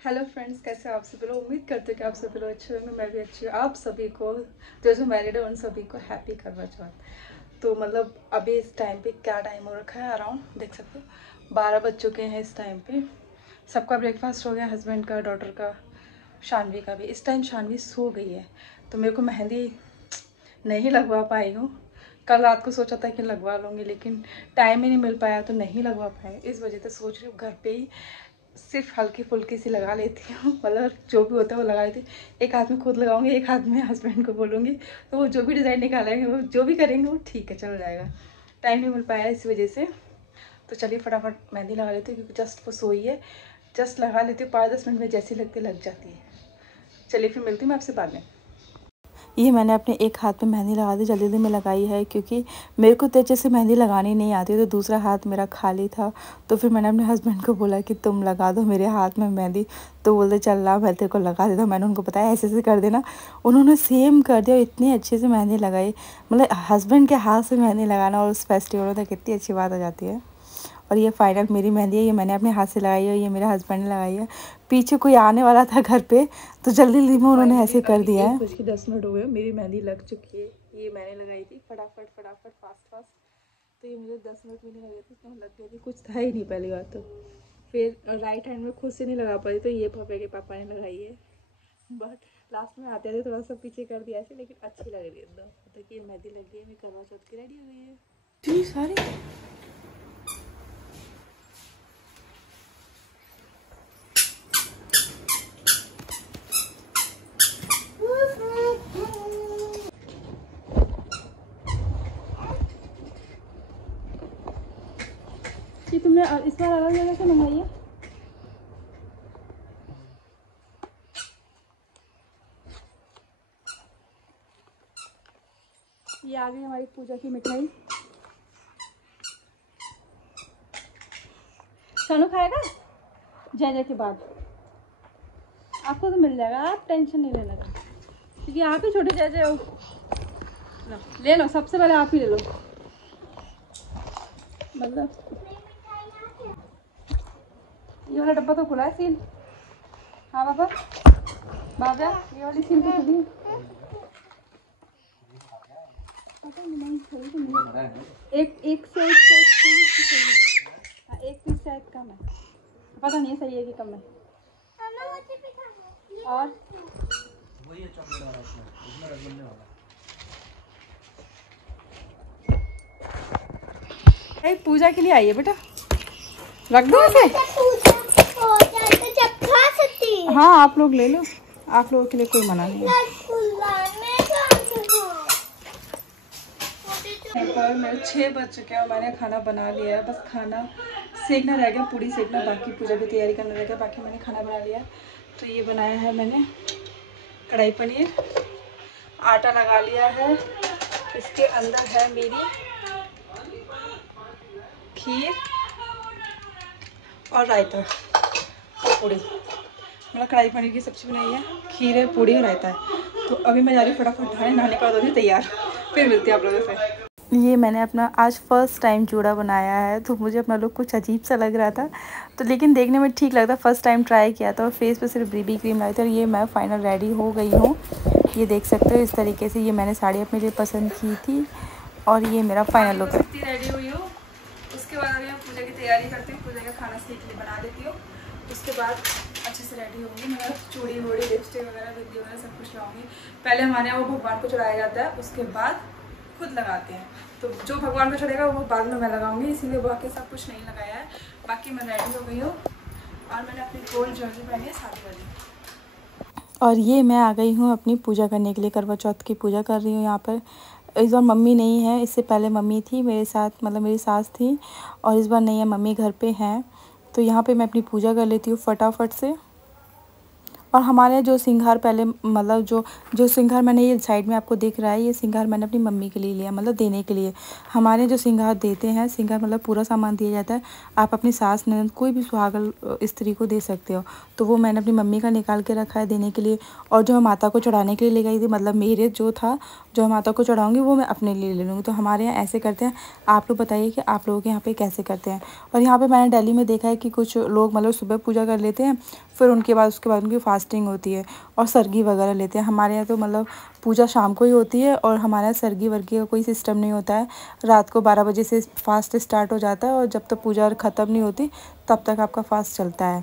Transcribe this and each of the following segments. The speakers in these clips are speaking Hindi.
हेलो फ्रेंड्स, कैसे आप सभी लोग। उम्मीद करते हैं कि आप सभी लोग अच्छे होंगे। मैं भी अच्छी हूँ। आप सभी को जो मैरिड है उन सभी को हैप्पी करवा चौथ। तो मतलब अभी इस टाइम पे क्या टाइम हो रखा है, अराउंड देख सकते हो 12 बज चुके हैं। इस टाइम पे सबका ब्रेकफास्ट हो गया, हस्बैंड का, डॉटर का, शानवी का भी। इस टाइम शानवी सो गई है तो मेरे को मेहंदी नहीं लगवा पाई हूँ। कल रात को सोचा था कि लगवा लूँगी, लेकिन टाइम ही नहीं मिल पाया तो नहीं लगवा पाए। इस वजह से सोच रही हूँ घर पे ही सिर्फ हल्की फुल्की सी लगा लेती हूँ। मतलब जो भी होता है वो लगा लेती हूँ। एक हाथ में खुद लगाऊंगी, एक हाथ में हस्बैंड को बोलूँगी, तो वो जो भी डिज़ाइन निकालेंगे, वो जो भी करेंगे वो ठीक है, चल जाएगा। टाइम नहीं मिल पाया इस वजह से। तो चलिए फटाफट मेहंदी लगा लेती हूँ, क्योंकि जस्ट वो सोई है। जस्ट लगा लेती हूँ, 5-10 मिनट में जैसी लगती लग जाती है। चलिए फिर मिलती हूँ मैं आपसे बाद में। ये मैंने अपने एक हाथ में मेहंदी लगा दी, जल्दी जल्दी में लगाई है क्योंकि मेरे को तो अच्छे से मेहंदी लगानी नहीं आती, तो दूसरा हाथ मेरा खाली था। तो फिर मैंने अपने हस्बैंड को बोला कि तुम लगा दो मेरे हाथ में मेहंदी। तो बोलते चल रहा, मैं तेरे को लगा देता हूँ। मैंने उनको बताया ऐसे ऐसे कर देना, उन्होंने सेम कर दिया। इतनी अच्छे से मेहंदी लगाई, मतलब हस्बैंड के हाथ से मेहंदी लगाना और उस फेस्टिवल में तो कितनी अच्छी बात हो जाती है। और ये फाइनल मेरी मेहंदी है, ये मैंने अपने हाथ से लगाई है, ये मेरे हस्बैंड ने लगाई है। पीछे कोई आने वाला था घर पे, तो जल्दी जल्दी में उन्होंने ऐसे कर दिया है। 1:10 हो गए, मेरी मेहंदी लग चुकी है। ये मैंने लगाई थी फटाफट फटाफट फास्ट फास्ट, तो ये मुझे 10 मिनट में नहीं लगे थे, तो लग गई थी। कुछ था ही नहीं पहली बात तो। फिर राइट हैंड में खुद से नहीं लगा पाई, तो ये पापा के पापा ने लगाई है। बट लास्ट में आते थे थोड़ा सा पीछे कर दिया ऐसे, लेकिन अच्छी लग रही है एकदम। देखिए मेहंदी लग गई है, मेरी करवा चौथ की रेडी हो गई है। इतनी सारी ये तुमने इस बार अलग जगह से मंगाई है? ये आ गई हमारी पूजा की मिठाई। सोनू खाएगा जय जय के बाद। आपको तो मिल जाएगा, आप टेंशन नहीं लेना, क्योंकि आप ही छोटे जय जय हो। ले लो, सबसे पहले आप ही ले लो। मतलब ये वाला डब्बा तो खुला है, सील। हाँ बाबा, बाबा ये वाली सील तो खुली है। एक एक से एक पीस शायद कम है, पता नहीं सही है कि कम है। और वही है चॉकलेट वाला, इसमें रसगुल्ले वाला। पूजा के लिए आई है बेटा, रख दो इसे। हाँ आप लोग ले लो, आप लोगों के लिए कोई मना नहीं है। पर मेरे 6 बज चुके हैं और मैंने खाना बना लिया है। बस खाना सेकना रह गया, पूरी सेकना बाकी, पूजा की तैयारी करना रह गया, बाकी मैंने खाना बना लिया। तो ये बनाया है मैंने कढ़ाई पनीर, आटा लगा लिया है। इसके अंदर है मेरी खीर और रायता और पूड़ी। मतलब कढ़ाई पनीर की सब्ज़ी बनाई है, खीर है, पूड़ी और रायता है। तो अभी मैं जा रही हूँ फटाफट नहाने, नहाने के बाद होगी तैयार। फिर मिलती है आप लोगों से। ये मैंने अपना आज फर्स्ट टाइम चूड़ा बनाया है, तो मुझे अपना लुक कुछ अजीब सा लग रहा था, तो लेकिन देखने में ठीक लगता। फर्स्ट टाइम ट्राई किया था और फेस पे सिर्फ बीबी क्रीम लगाई थी। और ये मैं फाइनल रेडी हो गई हूँ, ये देख सकते हो इस तरीके से। ये मैंने साड़ी अपने लिए पसंद की थी और ये मेरा फाइनल लुक है। रेडी हुई हूँ, उसके बाद अभी मैं पूजा की तैयारी करती हूँ, पूजा का खाना सीख लिए बना देती हूँ। उसके बाद अच्छे से रेडी होंगी, मतलब चूड़ी वूड़ी लिपस्टिक वगैरह बिंदी वगैरह सब कुछ लाऊंगी। पहले हमारे यहाँ वो भगवान को चढ़ाया जाता है, उसके बाद खुद लगाते हैं। तो जो भगवान को चढ़ेगा वो बाद में मैं लगाऊंगी, इसीलिए बाकी सब कुछ नहीं लगाया है। बाकी मैं रेडी हो गई हूँ और मैंने अपनी गोल्ड ज्वेलरी पहनी है, शादी वाली। और ये मैं आ गई हूँ अपनी पूजा करने के लिए, करवा चौथ की पूजा कर रही हूँ यहाँ पर। इस बार मम्मी नहीं है, इससे पहले मम्मी थी मेरे साथ, मतलब मेरी सास थी, और इस बार नहीं है, मम्मी घर पे हैं। तो यहाँ पे मैं अपनी पूजा कर लेती हूँ फटाफट से। और हमारे यहाँ जो सिंगार पहले, मतलब जो सिंगार मैंने, ये साइड में आपको दिख रहा है, ये सिंगार मैंने अपनी मम्मी के लिए लिया, मतलब देने के लिए। हमारे जो सिंगार देते हैं, सिंगार मतलब पूरा सामान दिया जाता है। आप अपनी सास ननद कोई भी सुहागन स्त्री को दे सकते हो। तो वो मैंने अपनी मम्मी का निकाल के रखा है देने के लिए। और जो मैं माता को चढ़ाने के लिए ले गई थी, मतलब मेरे जो था जो माता को चढ़ाऊँगी वो मैं अपने लिए ले लूँगी। तो हमारे यहाँ ऐसे करते हैं। आप लोग बताइए कि आप लोगों के यहाँ पे कैसे करते हैं। और यहाँ पे मैंने दिल्ली में देखा है कि कुछ लोग मतलब सुबह पूजा कर लेते हैं, फिर उसके बाद उनकी फास्टिंग होती है और सरगी वगैरह लेते हैं। हमारे यहाँ तो मतलब पूजा शाम को ही होती है और हमारे यहाँ सरगी वर्गी का कोई सिस्टम नहीं होता है। रात को 12 बजे से फास्ट स्टार्ट हो जाता है और जब तक पूजा ख़त्म नहीं होती तब तक आपका फास्ट चलता है।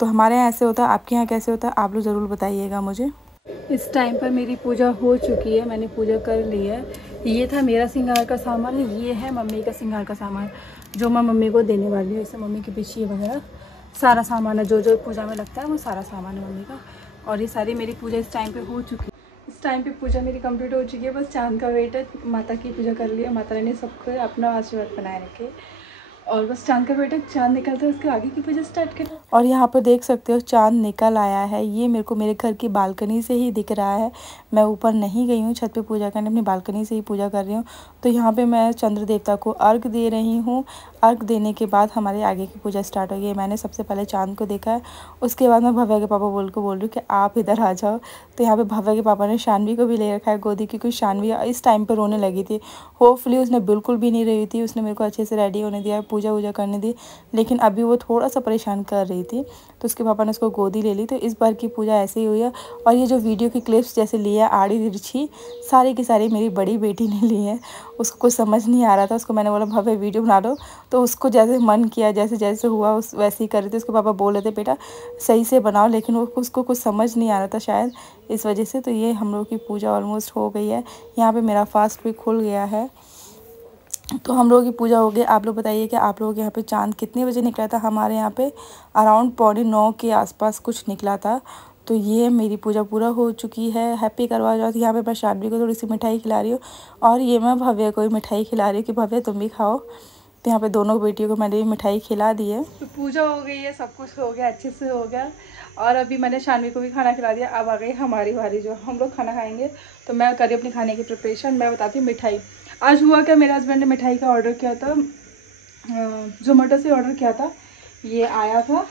तो हमारे यहाँ ऐसे होता है। आपके यहाँ कैसे होता है आप लोग ज़रूर बताइएगा मुझे। इस टाइम पर मेरी पूजा हो चुकी है, मैंने पूजा कर ली है। ये था मेरा श्रृंगार का सामान, ये है मम्मी का श्रृंगार का सामान जो मैं मम्मी को देने वाली हूँ। इससे मम्मी के पीछे वगैरह सारा सामान है जो पूजा में लगता है, वो सारा सामान है मम्मी का। और ये सारी मेरी पूजा इस टाइम पे हो चुकी है। इस टाइम पे पूजा मेरी कंप्लीट हो चुकी है, बस चांद का वेट है। माता की पूजा कर लिया, माता रानी सबको अपना आशीर्वाद बनाए रखे और बस चांद का बेटा चांद निकलता है उसके आगे की पूजा स्टार्ट करें। और यहाँ पर देख सकते हो चांद निकल आया है। ये मेरे को मेरे घर की बालकनी से ही दिख रहा है। मैं ऊपर नहीं गई हूँ छत पे पूजा करने, अपनी बालकनी से ही पूजा कर रही हूँ। तो यहाँ पे मैं चंद्र देवता को अर्घ दे रही हूँ। अर्घ देने के बाद हमारे आगे की पूजा स्टार्ट हो गई है। मैंने सबसे पहले चांद को देखा है, उसके बाद मैं भव्या के पापा बोल रही हूँ कि आप इधर आ जाओ। तो यहाँ पे भव्या के पापा ने शानवी को भी ले रखा है गोदी, क्योंकि शानवी इस टाइम पर रोने लगी थी। होपफुली उसने बिल्कुल भी नहीं रही थी, उसने मेरे को अच्छे से रेडी होने दिया, पूजा वूजा करने दी, लेकिन अभी वो थोड़ा सा परेशान कर रही थी। तो उसके पापा ने उसको गोदी ले ली। तो इस बार की पूजा ऐसे ही हुई है। और ये जो वीडियो की क्लिप्स जैसे ली है आड़ी तिरछी सारी की सारी मेरी बड़ी बेटी ने ली है। उसको कुछ समझ नहीं आ रहा था, उसको मैंने बोला भव्य वीडियो बना लो, तो उसको जैसे मन किया जैसे जैसे हुआ उस वैसे ही कर रही थी। उसके पापा बोल रहे थे बेटा सही से बनाओ, लेकिन उसको कुछ समझ नहीं आ रहा था शायद इस वजह से। तो ये हम लोग की पूजा ऑलमोस्ट हो गई है। यहाँ पे मेरा फास्ट भी खुल गया है। तो हम लोगों की पूजा हो गई। आप लोग बताइए कि आप लोगों के यहाँ पे चांद कितने बजे निकला था। हमारे यहाँ पे अराउंड 8:45 के आसपास कुछ निकला था। तो ये मेरी पूजा पूरा हो चुकी है। हैप्पी करवा चौथ। यहाँ पे मैं शानवी को थोड़ी सी मिठाई खिला रही हूँ और ये मैं भव्य को भी मिठाई खिला रही हूँ कि भव्य तुम भी खाओ। तो यहाँ पे दोनों बेटियों को मैंने भी मिठाई खिला दी है। तो पूजा हो गई है, सब कुछ हो गया, अच्छे से हो गया। और अभी मैंने शानवी को भी खाना खिला दिया। अब आ गई हमारी बारी, जो हम लोग खाना खाएंगे। तो मैं करी अपने खाने की प्रिपरेशन। मैं बताती हूँ मिठाई आज हुआ क्या। मेरे हस्बैंड ने मिठाई का ऑर्डर किया था, जोमेटो से ऑर्डर किया था। ये आया था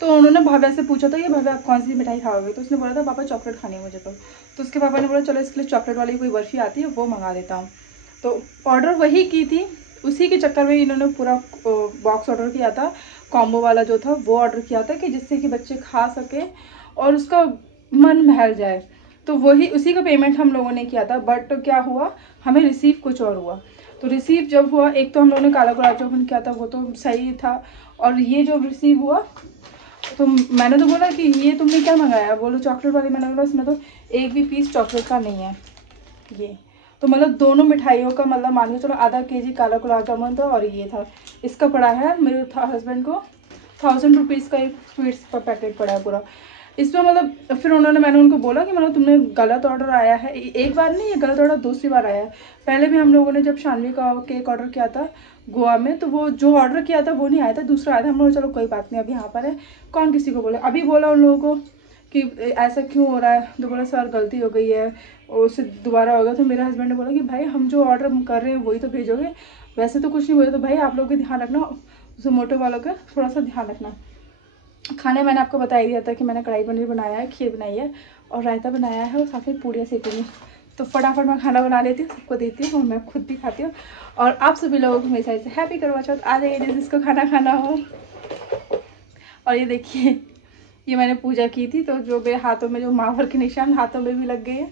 तो उन्होंने भव्या से पूछा था ये भव्या आप कौन सी मिठाई खाओगे। तो उसने बोला था पापा चॉकलेट खानी है मुझे। तो उसके पापा ने बोला चलो इसके लिए चॉकलेट वाली कोई बर्फ़ी आती है वो मंगा देता हूँ। तो ऑर्डर वही की थी, उसी के चक्कर में इन्होंने पूरा बॉक्स ऑर्डर किया था। कॉम्बो वाला जो था वो ऑर्डर किया था कि जिससे कि बच्चे खा सके और उसका मन बहल जाए। तो वही उसी का पेमेंट हम लोगों ने किया था। बट क्या हुआ, हमें रिसीव कुछ और हुआ। तो रिसीव जब हुआ, एक तो हम लोगों ने काला गुलाब जामुन किया था वो तो सही था, और ये जो रिसीव हुआ तो मैंने तो बोला कि ये तुमने क्या मंगाया, बोलो चॉकलेट वाली। मैंने बोला इसमें तो एक भी पीस चॉकलेट का नहीं है। ये तो मतलब दोनों मिठाइयों का मतलब मान के चलो आधा केजी काला गुलाब जामुन था और ये था। इसका पड़ा है मेरे हस्बैंड को 1000 रुपीज़ का एक स्वीट्स का पैकेट पड़ा है पूरा इसमें। मतलब फिर मैंने उनको बोला कि मतलब तुमने गलत ऑर्डर आया है। एक बार नहीं, ये गलत ऑर्डर दूसरी बार आया है। पहले भी हम लोगों ने जब शानवी का केक ऑर्डर किया था गोवा में, तो वो जो ऑर्डर किया था वो नहीं आया था, दूसरा आया था। हम लोग चलो कोई बात नहीं, अभी यहाँ पर है कौन किसी को बोले। अभी बोला उन लोगों को कि ऐसा क्यों हो रहा है, तो बोला सर गलती हो गई है और उससे दोबारा होगा। तो मेरे हस्बैंड ने बोला कि भाई हम जो ऑर्डर कर रहे हैं वही तो भेजोगे, वैसे तो कुछ नहीं बोले। तो भाई आप लोग भी ध्यान रखना, जोमेटो वालों का थोड़ा सा ध्यान रखना। खाने मैंने आपको बता ही दिया था कि मैंने कढ़ाई पनीर बनाया है, खीर बनाई है और रायता बनाया है और साथ में पूड़ियाँ सेकी हैं। तो फटाफट मैं खाना बना लेती हूँ, सबको देती हूँ और मैं खुद भी खाती हूँ। और आप सभी लोगों को मेरे साइड से हैप्पी करवा चौथ। आ जाइए जिसको खाना खाना हो। और ये देखिए ये मैंने पूजा की थी, तो जो मेरे हाथों में जो मावर के निशान हाथों में भी लग गए हैं।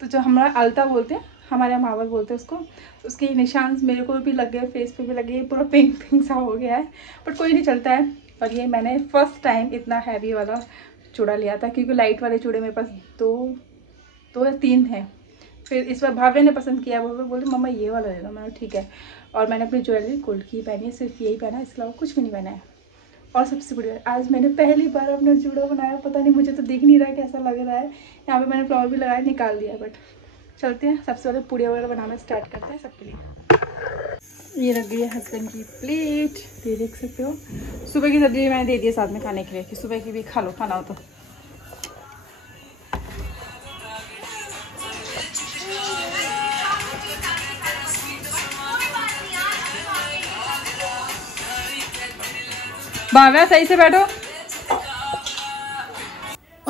तो जो हमारा अलता बोलते हैं, हमारे यहाँ मावर बोलते हैं उसको, तो उसके निशान मेरे को भी लग गए, फेस पे भी लग गए, पूरा पिंक पिंक सा हो गया है, बट कोई नहीं चलता है। और ये मैंने फर्स्ट टाइम इतना हैवी वाला चूड़ा लिया था, क्योंकि लाइट वाले चूड़े मेरे पास दो या तीन हैं। फिर इस बार भाव्य ने पसंद किया, वो बोलते मम्मा ये वाला ले लो। मैंने ठीक है। और मैंने अपनी ज्वेलरी गोल्ड की पहनी है, सिर्फ यही पहना है, इसके अलावा कुछ भी नहीं पहना है। और सबसे बड़ी आज मैंने पहली बार अपना जूड़ा बनाया। पता नहीं, मुझे तो दिख नहीं रहा है कैसा लग रहा है। यहाँ पे मैंने फ्लावर भी लगाया, निकाल दिया। बट चलते हैं, सबसे पहले पूड़िया वगैरह बनाना स्टार्ट करते हैं सबके लिए। ये रख गई है हस्बैंड की प्लेट, ये देख सकते हो। सुबह की सब्जी मैंने दे दी है साथ में खाने के लिए कि सुबह की भी खा लो, खाना हो तो। भाव्या सही से बैठो।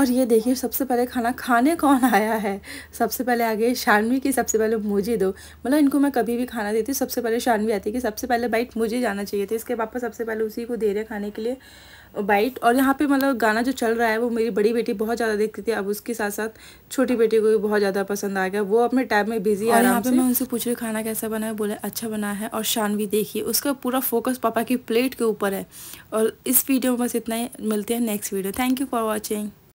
और ये देखिए सबसे पहले खाना खाने कौन आया है। सबसे पहले आ गई शानवी की, सबसे पहले मुझे दो। मतलब इनको मैं कभी भी खाना देती हूँ सबसे पहले शानवी आती है कि सबसे पहले बाइट मुझे जाना चाहिए था। इसके पापा सबसे पहले उसी को दे रहे खाने के लिए बाइट। और यहाँ पे मतलब गाना जो चल रहा है वो मेरी बड़ी बेटी बहुत ज़्यादा देखती थी, अब उसके साथ साथ छोटी बेटी को भी बहुत ज़्यादा पसंद आ गया। वो अपने टैब में बिजी है। और यहाँ पे मैं उनसे पूछ रही खाना कैसा बना है, बोले अच्छा बना है। और शानवी देखिए उसका पूरा फोकस पापा की प्लेट के ऊपर है। और इस वीडियो में बस इतना ही, मिलते हैं next video. Thank you for watching.